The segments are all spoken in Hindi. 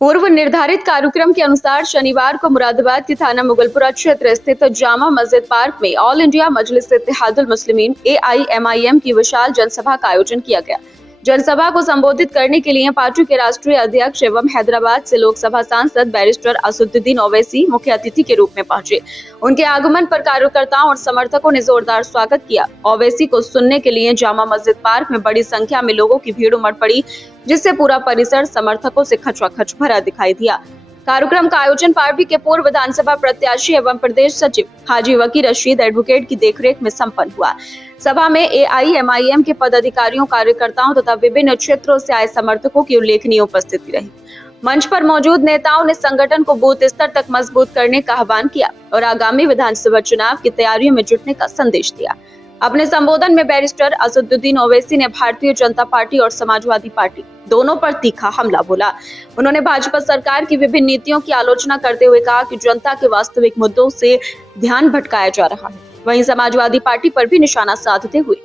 पूर्व निर्धारित कार्यक्रम के अनुसार शनिवार को मुरादाबाद के थाना मुगलपुरा क्षेत्र स्थित जामा मस्जिद पार्क में ऑल इंडिया मजलिस इत्तेहादुल मुस्लिमीन AIMIM की विशाल जनसभा का आयोजन किया गया। जनसभा को संबोधित करने के लिए पार्टी के राष्ट्रीय अध्यक्ष एवं हैदराबाद से लोकसभा सांसद बैरिस्टर असदुद्दीन ओवैसी मुख्य अतिथि के रूप में पहुंचे। उनके आगमन पर कार्यकर्ताओं और समर्थकों ने जोरदार स्वागत किया। ओवैसी को सुनने के लिए जामा मस्जिद पार्क में बड़ी संख्या में लोगों की भीड़ उमड़ पड़ी, जिससे पूरा परिसर समर्थकों से खचाखच भरा दिखाई दिया। कार्यक्रम का आयोजन पार्टी के पूर्व विधानसभा प्रत्याशी एवं प्रदेश सचिव हाजी वकीर रशीद एडवोकेट की देखरेख में संपन्न हुआ। सभा में AIMIM के पदाधिकारियों, कार्यकर्ताओं तथा विभिन्न क्षेत्रों से आए समर्थकों की उल्लेखनीय उपस्थिति रही। मंच पर मौजूद नेताओं ने संगठन को बूथ स्तर तक मजबूत करने का आह्वान किया और आगामी विधानसभा चुनाव की तैयारियों में जुटने का संदेश दिया। अपने संबोधन में बैरिस्टर असदुद्दीन ओवैसी ने भारतीय जनता पार्टी और समाजवादी पार्टी दोनों पर तीखा हमला बोला। उन्होंने भाजपा सरकार की विभिन्न नीतियों की आलोचना करते हुए कहा कि जनता के वास्तविक मुद्दों से ध्यान भटकाया जा रहा है। वहीं समाजवादी पार्टी पर भी निशाना साधते हुए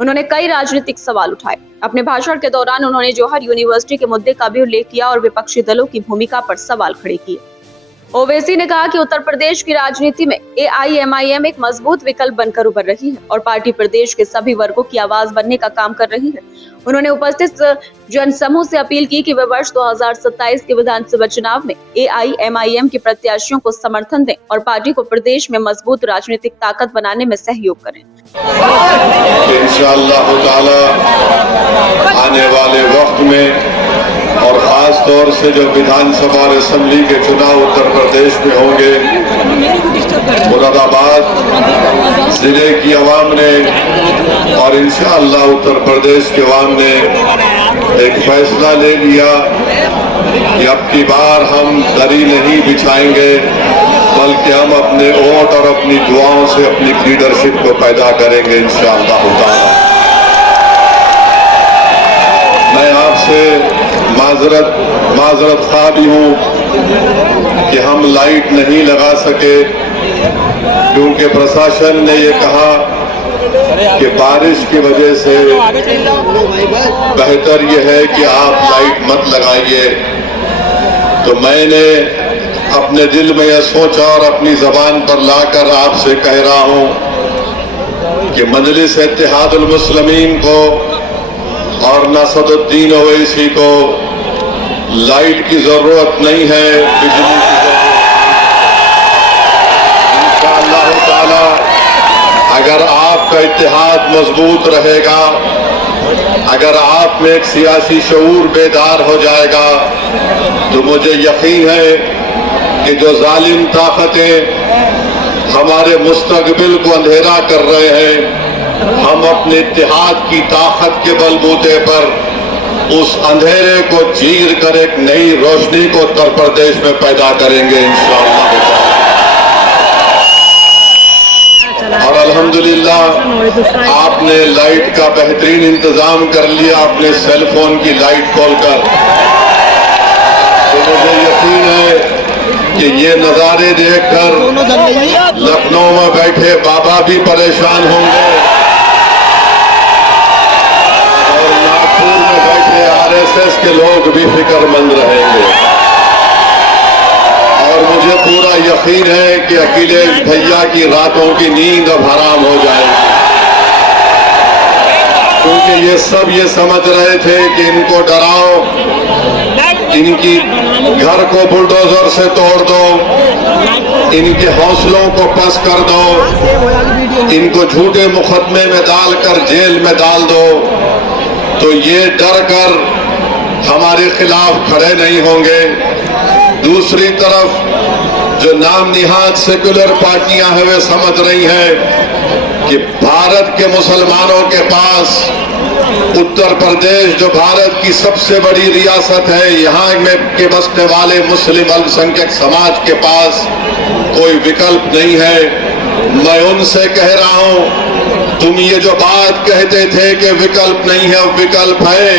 उन्होंने कई राजनीतिक सवाल उठाए। अपने भाषण के दौरान उन्होंने जौहर यूनिवर्सिटी के मुद्दे का भी उल्लेख किया और विपक्षी दलों की भूमिका पर सवाल खड़े किए। ओवैसी ने कहा कि उत्तर प्रदेश की राजनीति में AIMIM एक मजबूत विकल्प बनकर उभर रही है और पार्टी प्रदेश के सभी वर्गों की आवाज बनने का काम कर रही है। उन्होंने उपस्थित जनसमूह से अपील की कि वे वर्ष 2027 के विधानसभा चुनाव में AIMIM के प्रत्याशियों को समर्थन दें और पार्टी को प्रदेश में मजबूत राजनीतिक ताकत बनाने में सहयोग करें। इंशाअल्लाह ताला आने वाले वक्त में और खास तौर से जो विधानसभा और असेंबली के चुनाव उत्तर प्रदेश में होंगे, मुरादाबाद जिले की आवाम ने और इंशाअल्लाह उत्तर प्रदेश के आवाम ने एक फैसला ले लिया कि अब की बार हम दरी नहीं बिछाएंगे, बल्कि हम अपने वोट और अपनी दुआओं से अपनी लीडरशिप को पैदा करेंगे इंशाअल्लाह ताला। मैं आपसे माजरत खा भी हूँ कि हम लाइट नहीं लगा सके, क्योंकि प्रशासन ने ये कहा कि बारिश की वजह से बेहतर ये है कि आप लाइट मत लगाइए। तो मैंने अपने दिल में यह सोचा और अपनी जबान पर लाकर आपसे कह रहा हूँ कि मजलिस इत्तेहादुल मुस्लिमीन को और असदुद्दीन ओवैसी को लाइट की जरूरत नहीं है, बिजली की इंशाअल्लाह ताला। अगर आपका इत्तेहाद मजबूत रहेगा, अगर आप में एक सियासी शऊर बेदार हो जाएगा, तो मुझे यकीन है कि जो जालिम ताकतें हमारे मुस्तकबिल को अंधेरा कर रहे हैं, हम अपने इत्तेहाद की ताकत के बलबूते पर उस अंधेरे को चीर कर एक नई रोशनी को उत्तर प्रदेश में पैदा करेंगे इंशाअल्लाह। और अल्हम्दुलिल्लाह आपने लाइट का बेहतरीन इंतजाम कर लिया अपने सेल फोन की लाइट खोलकर। तो मुझे यकीन है कि ये नजारे देखकर लखनऊ में बैठे बाबा भी परेशान होंगे और नागपुर में बैठे RSS के लोग भी फिक्रमंद रहेंगे। और मुझे पूरा यकीन है कि अखिलेश भैया की रातों की नींद अब हराम हो जाएगी, क्योंकि ये सब ये समझ रहे थे कि इनको डराओ, इनकी घर को बुलडोजर से तोड़ दो, इनके हौसलों को पस कर दो, इनको झूठे मुकदमे में डालकर जेल में डाल दो, तो ये डर कर हमारे खिलाफ खड़े नहीं होंगे। दूसरी तरफ जो नाम निहाद सेक्युलर पार्टियां हैं, वे समझ रही हैं कि भारत के मुसलमानों के पास उत्तर प्रदेश जो भारत की सबसे बड़ी रियासत है, यहाँ में के बसने वाले मुस्लिम अल्पसंख्यक समाज के पास कोई विकल्प नहीं है। मैं उनसे कह रहा हूँ, तुम ये जो बात कहते थे कि विकल्प नहीं है, विकल्प है,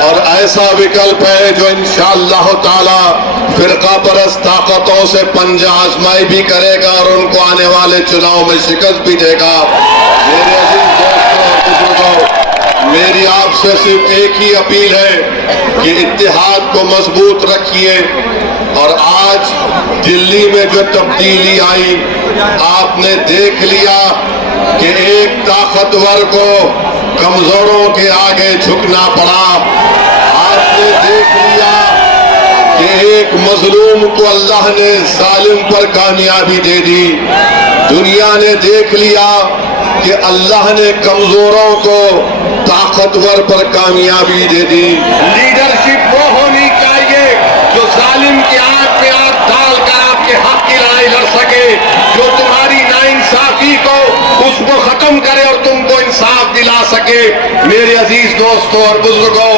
और ऐसा विकल्प है जो इंशाअल्लाह ताला फिरका परस्त ताकतों से पंजा आजमाई भी करेगा और उनको आने वाले चुनाव में शिकस्त भी देगा। मेरे अजीज दोस्तों और बुजुर्गों, मेरी आपसे सिर्फ एक ही अपील है कि इत्तेहाद को मजबूत रखिए। और आज दिल्ली में जो तब्दीली आई, आपने देख लिया कि एक ताकतवर को कमजोरों के आगे झुकना पड़ा। आपने देख लिया कि एक मजलूम को अल्लाह ने जालिम पर कामयाबी दे दी। दुनिया ने देख लिया कि अल्लाह ने कमजोरों को ताकतवर पर कामयाबी दे दी। लीडरशिप वो होनी चाहिए जो जालिम की आंख में आंख डालकर आपके हक की लड़ाई लड़ सके, जो तुम्हारी नाइंसाफी को उसको खत्म करे और तुमको इंसाफ दिला सके। मेरे अजीज दोस्तों और बुजुर्गों,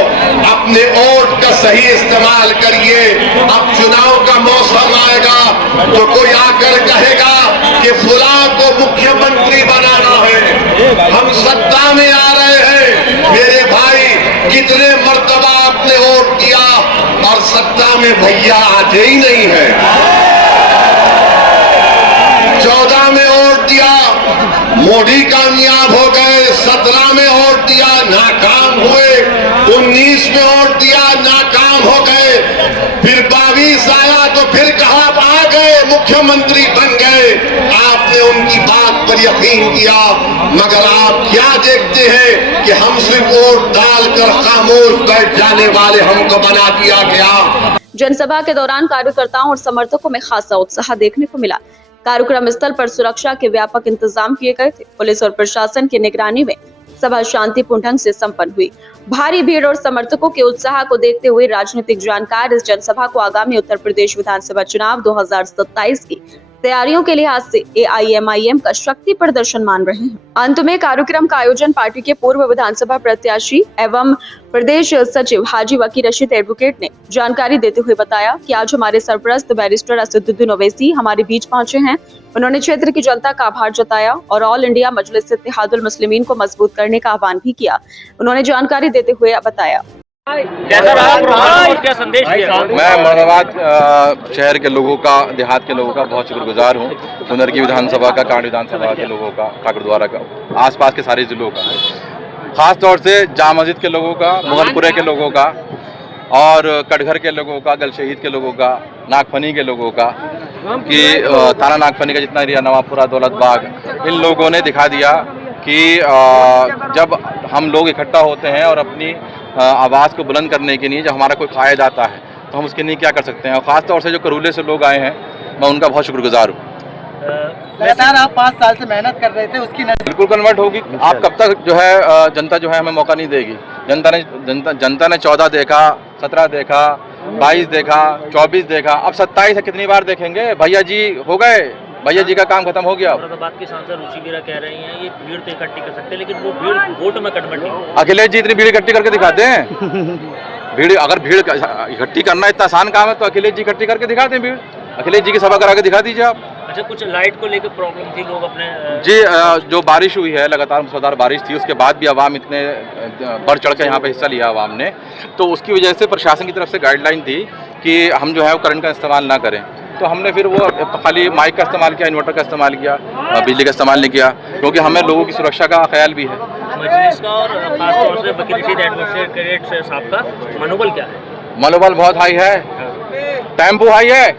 अपने वोट का सही इस्तेमाल करिए। अब चुनाव का मौसम आएगा तो कोई आकर कहेगा कि फुला को मुख्यमंत्री बनाना है, हम सत्ता में आ रहे हैं। मेरे भाई, कितने मर्तबा आपने वोट दिया और सत्ता में भैया आते ही नहीं है। 14 में वोट दिया, मोदी कामयाब हो गए। 17 में वोट दिया, नाकाम हुए। 19 में वोट दिया, नाकाम हो गए। फिर 22 आया तो फिर कहा आप आ गए, मुख्यमंत्री बन गए। आपने उनकी बात पर यकीन किया, मगर आप क्या देखते हैं कि हम सिर्फ वोट डालकर खामोश बैठ जाने वाले हमको बना दिया गया। जनसभा के दौरान कार्यकर्ताओं और समर्थकों में खासा उत्साह देखने को मिला। कार्यक्रम स्थल पर सुरक्षा के व्यापक इंतजाम किए गए थे। पुलिस और प्रशासन की निगरानी में सभा शांतिपूर्ण ढंग से संपन्न हुई। भारी भीड़ और समर्थकों के उत्साह को देखते हुए राजनीतिक जानकार इस जनसभा को आगामी उत्तर प्रदेश विधानसभा चुनाव 2027 की तैयारियों के लिहाज से AIMIM का शक्ति प्रदर्शन मान रहे हैं। अंत में कार्यक्रम का आयोजन पार्टी के पूर्व विधानसभा प्रत्याशी एवं प्रदेश सचिव हाजी वकील रशीद एडवोकेट ने जानकारी देते हुए बताया कि आज हमारे सरपरस्त बैरिस्टर असदुद्दीन ओवैसी हमारे बीच पहुंचे हैं। उन्होंने क्षेत्र की जनता का आभार जताया और ऑल इंडिया मजलिस इत्तेहादुल मुस्लिमीन को मजबूत करने का आह्वान भी किया। उन्होंने जानकारी देते हुए बताया, कैसा रहा प्रोग्राम और क्या संदेश दिया? मैं मुरादाबाद शहर के लोगों का, देहात के लोगों का बहुत शुक्रगुजार हूँ। हुनर की विधानसभा का, कांड विधानसभा के लोगों का, काकड़द्वारा का, आसपास के सारे जिलों का, खास तौर से जामा मस्जिद के लोगों का, मुगलपुरे के लोगों का और कटघर के लोगों का, गल शहीद के लोगों का, नागफनी के लोगों का, कि थाना नागफनी का जितना एरिया, नवाबपुरा, दौलत बाग, इन लोगों ने दिखा दिया कि जब हम लोग इकट्ठा होते हैं और अपनी आवाज़ को बुलंद करने के लिए जब हमारा कोई कायद आता है तो हम उसके लिए क्या कर सकते हैं। और ख़ास तौर से जो करूले से लोग आए हैं, मैं उनका बहुत शुक्रगुजार हूँ। लगातार आप 5 साल से मेहनत कर रहे थे, उसकी बिल्कुल कन्वर्ट होगी। आप कब तक जो है जनता जो है हमें मौका नहीं देगी। जनता ने 14 देखा, 17 देखा, 22 देखा, 24 देखा, अब 27 है, कितनी बार देखेंगे। भैया जी हो गए, भैया जी का काम खत्म हो गया। मुरादाबाद की सांसद रुचि वीरा कह रही हैं ये भीड़ तो इकट्ठी कर सकते हैं, लेकिन वो भीड़ वोट में कन्वर्ट नहीं। अखिलेश जी इतनी भीड़ इकट्ठी करके दिखाते हैं। भीड़ इकट्ठी करना इतना आसान काम है तो अखिलेश जी इकट्ठी करके दिखाते हैं भीड़। अखिलेश जी की सभा करा के दिखा दीजिए आप। अच्छा, कुछ लाइट को लेकर प्रॉब्लम थी, लोग अपने जी जो बारिश हुई है, लगातार मुसलधार बारिश थी, उसके बाद भी आवाम इतने बढ़ चढ़ के यहाँ पे हिस्सा लिया आवाम ने, तो उसकी वजह से प्रशासन की तरफ से गाइडलाइन थी कि हम जो है वो करंट का इस्तेमाल ना करें। तो हमने फिर वो खाली माइक का इस्तेमाल किया, इन्वर्टर का इस्तेमाल किया, बिजली का इस्तेमाल नहीं किया, क्योंकि हमें लोगों की सुरक्षा का ख्याल भी है। मजलिस का और खासतौर से वकील रशीद एडवोकेट साहब का मनोबल क्या है? मनोबल बहुत हाई है, टेम्पो हाई है।